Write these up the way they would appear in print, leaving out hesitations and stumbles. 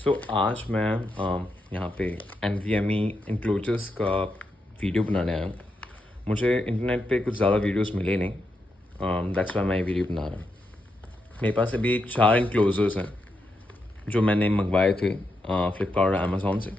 आज मैं यहाँ पे NVMe इंक्लोजर्स का वीडियो बनाने आया हूँ। मुझे इंटरनेट पे कुछ ज़्यादा वीडियोस मिले नहीं, दैट्स वाई मैं ये वीडियो बना रहा हूँ। मेरे पास अभी 4 इंक्लोजर्स हैं जो मैंने मंगवाए थे फ्लिपकार्ट और अमेज़ॉन से,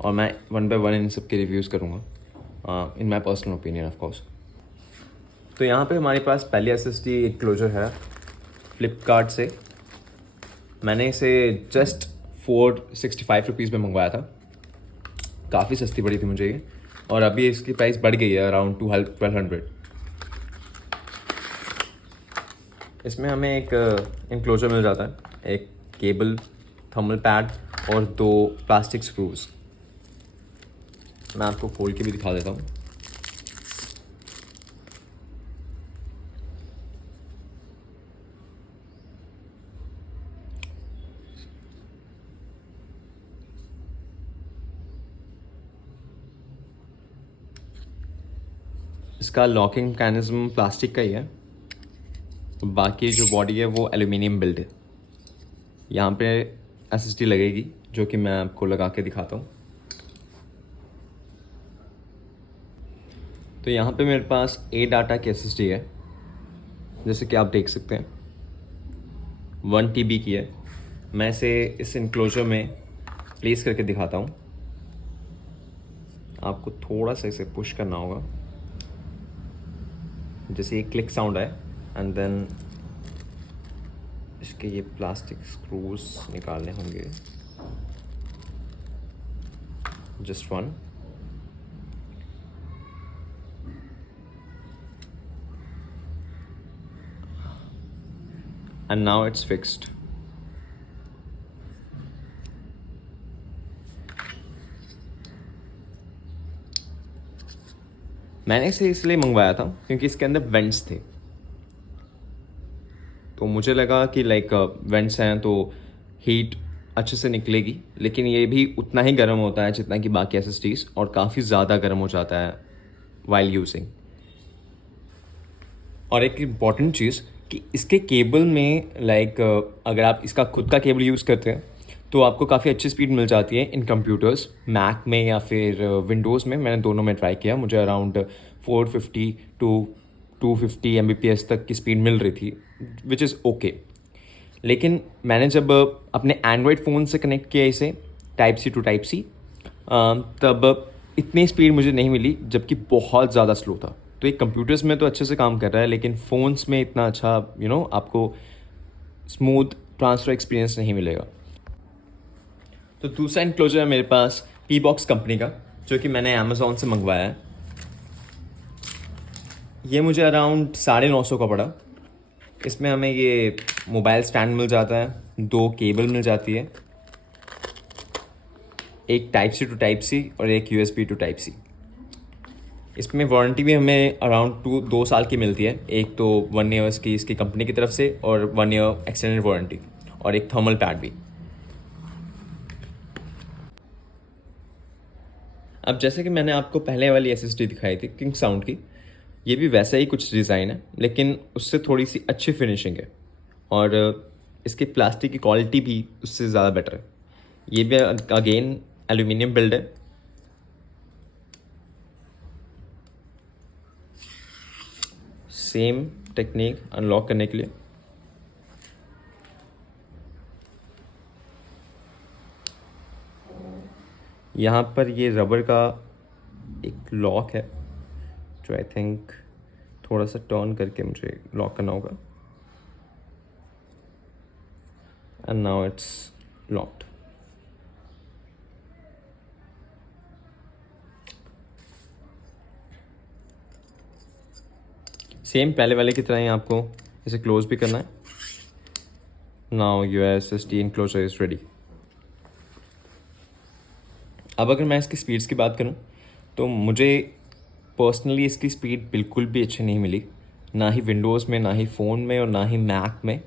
और मैं वन बाय वन इन सब के रिव्यूज़ करूँगा in my personal opinion of course. तो यहाँ पे हमारे पास पहली SSD इंक्लोजर है फ्लिपकार्ट से। मैंने इसे जस्ट ₹465 में मंगवाया था। काफ़ी सस्ती पड़ी थी मुझे ये, और अभी इसकी प्राइस बढ़ गई है अराउंड 1200। इसमें हमें एक इंक्लोजर मिल जाता है, एक केबल, थर्मल पैड और 2 प्लास्टिक स्क्रूज। मैं आपको खोल के भी दिखा देता हूँ। इसका लॉकिंग मैकेनिज्म प्लास्टिक का ही है, बाकी जो बॉडी है वो एल्यूमिनियम बिल्ड है। यहाँ पे SSD लगेगी जो कि मैं आपको लगा के दिखाता हूँ। तो यहाँ पे मेरे पास ADATA की SSD है, जैसे कि आप देख सकते हैं 1 TB की है। मैं इसे इस इनक्लोजर में प्लेस करके दिखाता हूँ। आपको थोड़ा सा इसे पुश करना होगा, जैसे ये क्लिक साउंड है, एंड देन इसके ये प्लास्टिक स्क्रूज निकालने होंगे, just one. And now it's fixed. मैंने इसे इसलिए मंगवाया था क्योंकि इसके अंदर वेंट्स थे, तो मुझे लगा कि लाइक वेंट्स हैं तो हीट अच्छे से निकलेगी, लेकिन ये भी उतना ही गर्म होता है जितना कि बाकी SSDs, और काफ़ी ज़्यादा गर्म हो जाता है वाइल यूजिंग। और एक इम्पॉर्टेंट चीज़ कि इसके केबल में लाइक अगर आप इसका खुद का केबल यूज़ करते हैं तो आपको काफ़ी अच्छी स्पीड मिल जाती है इन कंप्यूटर्स, मैक में या फिर विंडोज़ में। मैंने दोनों में ट्राई किया, मुझे अराउंड 450 टू 250 Mbps तक की स्पीड मिल रही थी, विच इज़ ओके। लेकिन मैंने जब अपने एंड्रॉयड फ़ोन से कनेक्ट किया इसे type C to type C, तब इतनी स्पीड मुझे नहीं मिली, जबकि बहुत ज़्यादा स्लो था। तो ये कंप्यूटर्स में तो अच्छे से काम कर रहा है, लेकिन फ़ोन्स में इतना अच्छा आपको स्मूथ ट्रांसफ़र एक्सपीरियंस नहीं मिलेगा। तो दूसरा इनक्लोजर है मेरे पास P-Box कंपनी का, जो कि मैंने अमेज़ॉन से मंगवाया है। ये मुझे अराउंड 950 का पड़ा। इसमें हमें ये मोबाइल स्टैंड मिल जाता है, 2 केबल मिल जाती है, एक type C to type C और एक USB टू टाइप सी। इसमें वारंटी भी हमें अराउंड 2 साल की मिलती है। एक तो 1 ईयर्स की इसकी कंपनी की तरफ से, और 1 ईयर एक्सटेंडेड वारंटी, और एक थर्मल पैड भी। अब जैसे कि मैंने आपको पहले वाली SSD दिखाई थी किंग साउंड की, ये भी वैसा ही कुछ डिज़ाइन है, लेकिन उससे थोड़ी सी अच्छी फिनिशिंग है, और इसकी प्लास्टिक की क्वालिटी भी उससे ज़्यादा बेटर है। ये भी अगेन एल्यूमिनियम बिल्ड है। सेम टेक्निक अनलॉक करने के लिए। यहाँ पर ये रबर का एक लॉक है, जो आई थिंक थोड़ा सा टर्न करके मुझे लॉक करना होगा, and now it's locked. Same पहले वाले की तरह ही आपको इसे क्लोज भी करना है। Now your SSD enclosure is ready. अब अगर मैं इसकी स्पीड्स की बात करूं, तो मुझे पर्सनली इसकी स्पीड बिल्कुल भी अच्छी नहीं मिली, ना ही विंडोज़ में, ना ही फ़ोन में, और ना ही मैक में।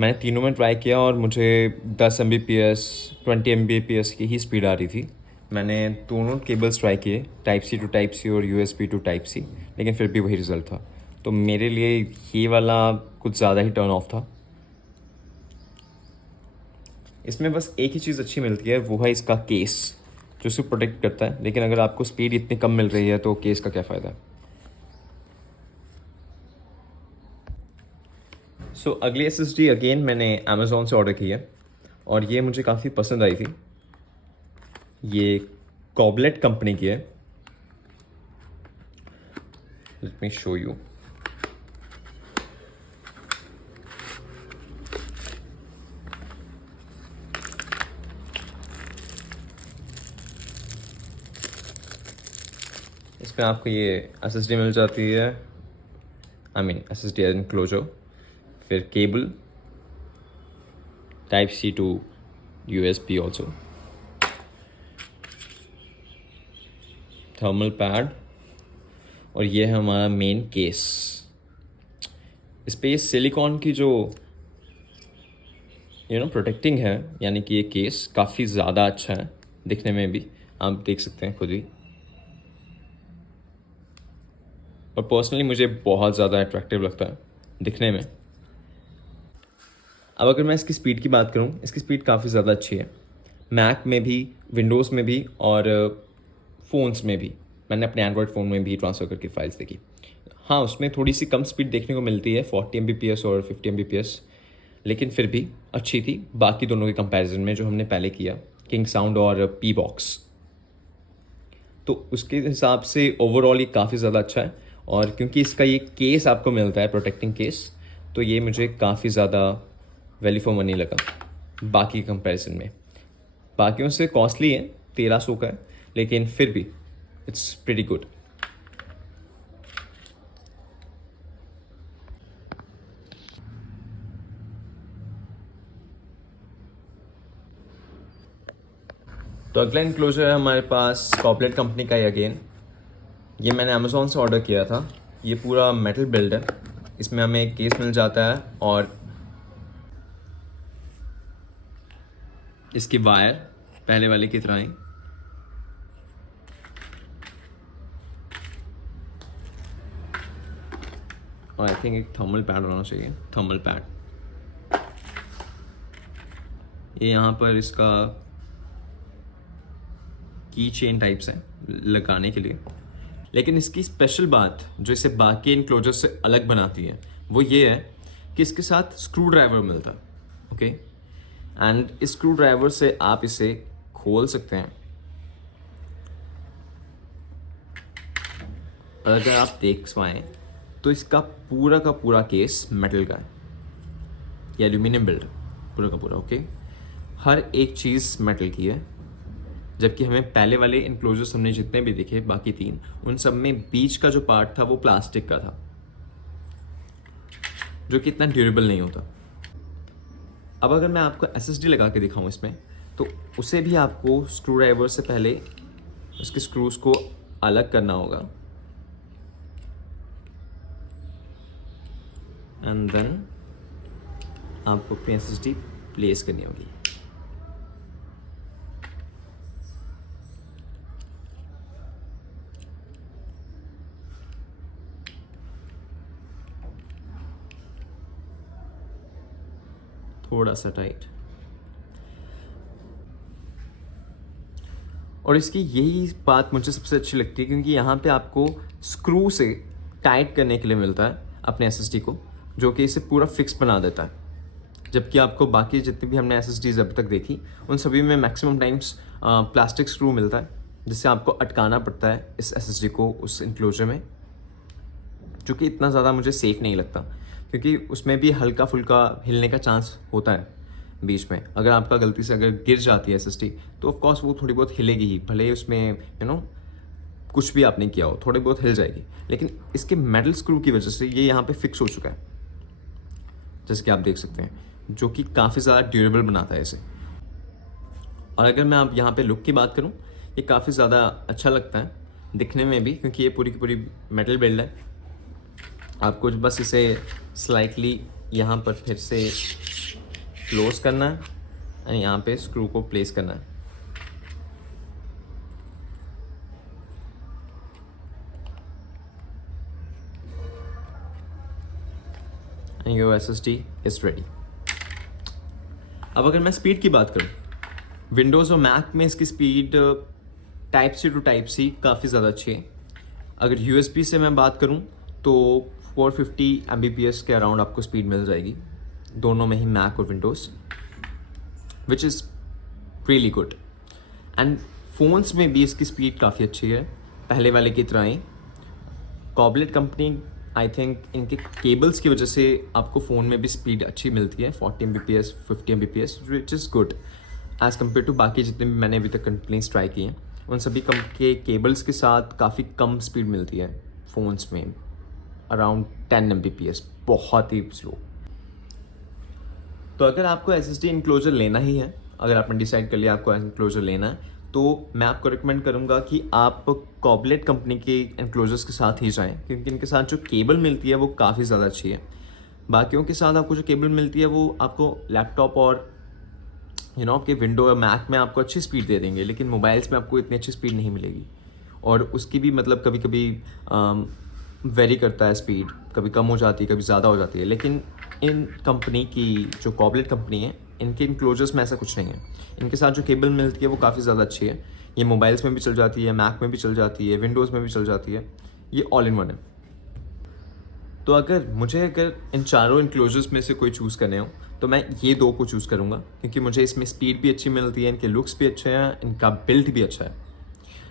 मैंने तीनों में ट्राई किया और मुझे 10 Mbps 20 Mbps की ही स्पीड आ रही थी। मैंने दोनों केबल्स ट्राई किए, type C to type C और USB टू टाइप सी, लेकिन फिर भी वही रिज़ल्ट था। तो मेरे लिए ये वाला कुछ ज़्यादा ही टर्न ऑफ था। इसमें बस एक ही चीज़ अच्छी मिलती है, वो है इसका केस जो इसे प्रोटेक्ट करता है। लेकिन अगर आपको स्पीड इतनी कम मिल रही है तो केस का क्या फ़ायदा। सो अगली SSD अगेन मैंने अमेज़ॉन से ऑर्डर की है और ये मुझे काफ़ी पसंद आई थी। ये कॉबलेट कंपनी की है। Let me show you. इसमें आपको ये SSD मिल जाती है, आई मीन SSD एनक्लोजर, फिर cable type C to USB also, thermal pad, और ये है हमारा मेन केस। इस पे ये सिलिकॉन की जो प्रोटेक्टिंग है, यानी कि ये केस काफ़ी ज़्यादा अच्छा है दिखने में भी, आप देख सकते हैं खुद ही। और पर्सनली मुझे बहुत ज़्यादा अट्रैक्टिव लगता है दिखने में। अब अगर मैं इसकी स्पीड की बात करूं, इसकी स्पीड काफ़ी ज़्यादा अच्छी है, मैक में भी, विंडोज़ में भी और फ़ोन्स में भी। मैंने अपने एंड्रॉयड फ़ोन में भी ट्रांसफ़र करके फाइल्स देखी। हाँ, उसमें थोड़ी सी कम स्पीड देखने को मिलती है, 40 Mbps और 50 Mbps, लेकिन फिर भी अच्छी थी बाकी दोनों के कंपैरिजन में जो हमने पहले किया, किंग साउंड और पी बॉक्स। तो उसके हिसाब से ओवरऑल ये काफ़ी ज़्यादा अच्छा है। और क्योंकि इसका ये केस आपको मिलता है, प्रोटेक्टिंग केस, तो ये मुझे काफ़ी ज़्यादा वैल्यू फॉर मनी लगा बाकी कंपैरिजन में। बाकियों से कॉस्टली है, 1300 का है, लेकिन फिर भी इट्स प्रीटी गुड। तो अगला इनक्लोजर है हमारे पास कॉपलेट कंपनी का ही अगेन। ये मैंने अमेज़ॉन से ऑर्डर किया था। ये पूरा मेटल बिल्ड है, इसमें हमें एक केस मिल जाता है और इसकी वायर पहले वाले की तरह ही, और आई थिंक एक थर्मल पैड होना चाहिए, थर्मल पैड। ये यहाँ पर इसका की चेन टाइप्स है लगाने के लिए। लेकिन इसकी स्पेशल बात जो इसे बाकी इनक्लोजर से अलग बनाती है वो ये है कि इसके साथ स्क्रू ड्राइवर मिलता है, ओके। एंड इस स्क्रू ड्राइवर से आप इसे खोल सकते हैं। और अगर आप देख पाएँ तो इसका पूरा का पूरा केस मेटल का है, या एल्यूमिनियम बिल्ड पूरा का पूरा, ओके। हर एक चीज़ मेटल की है, जबकि हमें पहले वाले इनक्लोजर्स हमने जितने भी दिखे बाकी 3, उन सब में बीच का जो पार्ट था वो प्लास्टिक का था, जो कि इतना ड्यूरेबल नहीं होता। अब अगर मैं आपको SSD लगा के दिखाऊं इसमें, तो उसे भी आपको स्क्रू ड्राइवर से पहले उसके स्क्रूज को अलग करना होगा, एंड देन आपको अपनी SSD प्लेस करनी होगी। थोड़ा सा टाइट। और इसकी यही बात मुझे सबसे अच्छी लगती है, क्योंकि यहाँ पे आपको स्क्रू से टाइट करने के लिए मिलता है अपने SSD को, जो कि इसे पूरा फिक्स बना देता है। जबकि आपको बाकी जितनी भी हमने SSDs अभी तक देखी, उन सभी में मैक्सिमम टाइम्स प्लास्टिक स्क्रू मिलता है, जिससे आपको अटकाना पड़ता है इस SSD को उस इंक्लोजर में, जो कि इतना ज़्यादा मुझे सेफ़ नहीं लगता, क्योंकि उसमें भी हल्का फुल्का हिलने का चांस होता है बीच में। अगर आपका गलती से अगर गिर जाती है SSD, तो ऑफकोर्स वो थोड़ी बहुत हिलेगी ही, भले ही उसमें कुछ भी आपने किया हो, थोड़ी बहुत हिल जाएगी। लेकिन इसके मेटल स्क्रू की वजह से ये यहाँ पे फिक्स हो चुका है, जैसे कि आप देख सकते हैं, जो कि काफ़ी ज़्यादा ड्यूरेबल बनाता है इसे। और अगर मैं आप यहाँ पे लुक की बात करूँ, ये काफ़ी ज़्यादा अच्छा लगता है दिखने में भी, क्योंकि ये पूरी की पूरी मेटल बिल्ड है। आपको बस इसे स्लाइटली यहाँ पर फिर से क्लोज करना है और यहाँ पे स्क्रू को प्लेस करना है। And your SSD is ready. अब अगर मैं स्पीड की बात करूँ, विंडोज़ और मैक में इसकी speed type C to type C काफ़ी ज़्यादा अच्छी है। अगर USB से मैं बात करूँ तो 450 Mbps के अराउंड आपको स्पीड मिल जाएगी दोनों में ही, मैक और Windows, which is really good. And phones में भी इसकी स्पीड काफ़ी अच्छी है, पहले वाले की तरह ही। कॉबलेट कंपनी, आई थिंक इनके केबल्स की वजह से आपको फ़ोन में भी स्पीड अच्छी मिलती है, 40 Mbps 50 Mbps, which is good as compare to बाकी जितने भी मैंने अभी तक कंप्लेंट्स ट्राई की हैं। उन सभी के केबल्स के साथ काफ़ी कम स्पीड मिलती है फ़ोन्स में, अराउंड 10 Mbps, बहुत ही स्लो। तो अगर आपको SSD इनक्लोजर लेना ही है, अगर आपने डिसाइड कर लिया आपको इनक्लोजर लेना है, तो मैं आपको रिकमेंड करूंगा कि आप कॉबलेट कंपनी के इनक्लोजर्स के साथ ही जाएं, क्योंकि इनके साथ जो केबल मिलती है वो काफ़ी ज़्यादा अच्छी है। बाकियों के साथ आपको जो केबल मिलती है वो आपको लैपटॉप और आपके विंडो या मैक में आपको अच्छी स्पीड दे देंगे, लेकिन मोबाइल्स में आपको इतनी अच्छी स्पीड नहीं मिलेगी। और उसकी भी मतलब कभी कभी वेरी करता है स्पीड, कभी कम हो जाती है, कभी ज़्यादा हो जाती है। लेकिन इन कंपनी की जो कॉबलेट कंपनी है, इनके इनक्लोजर्स में ऐसा कुछ नहीं है। इनके साथ जो केबल मिलती है वो काफ़ी ज़्यादा अच्छी है। ये मोबाइल्स में भी चल जाती है, मैक में भी चल जाती है, विंडोज़ में भी चल जाती है। ये ऑल इन वन है। तो अगर इन चारों इनक्लोजर्स में से कोई चूज़ करने हो तो मैं ये दो को चूज़ करूँगा, क्योंकि मुझे इसमें स्पीड भी अच्छी मिलती है, इनके लुक्स भी अच्छे हैं, इनका बिल्ड भी अच्छा है।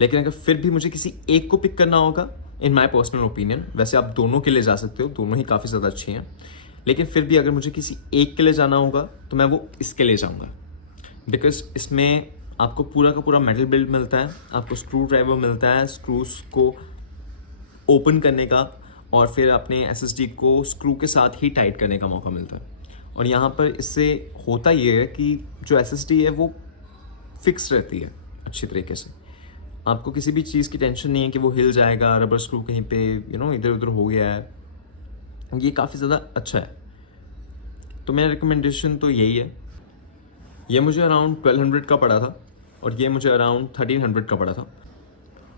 लेकिन अगर फिर भी मुझे किसी एक को पिक करना होगा, इन माई पर्सनल ओपिनियन, वैसे आप दोनों के लिए जा सकते हो, दोनों ही काफ़ी ज़्यादा अच्छी हैं, लेकिन फिर भी अगर मुझे किसी एक के लिए जाना होगा तो मैं वो इसके लिए जाऊँगा। बिकॉज इसमें आपको पूरा का पूरा मेटल बिल्ड मिलता है, आपको स्क्रू ड्राइवर मिलता है स्क्रूज को ओपन करने का, और फिर अपने SSD को स्क्रू के साथ ही टाइट करने का मौका मिलता है। और यहाँ पर इससे होता ये है कि जो SSD है वो फिक्स रहती है अच्छी तरीके से, आपको किसी भी चीज़ की टेंशन नहीं है कि वो हिल जाएगा, रबर स्क्रू कहीं पे इधर उधर हो गया है। ये काफ़ी ज़्यादा अच्छा है। तो मेरा रिकमेंडेशन तो यही है। ये मुझे अराउंड 1200 का पड़ा था और ये मुझे अराउंड 1300 का पड़ा था।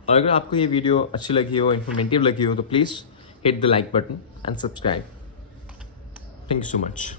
और अगर आपको ये वीडियो अच्छी लगी हो, इन्फॉर्मेटिव लगी हो, तो please hit the like button and subscribe. Thank you so much.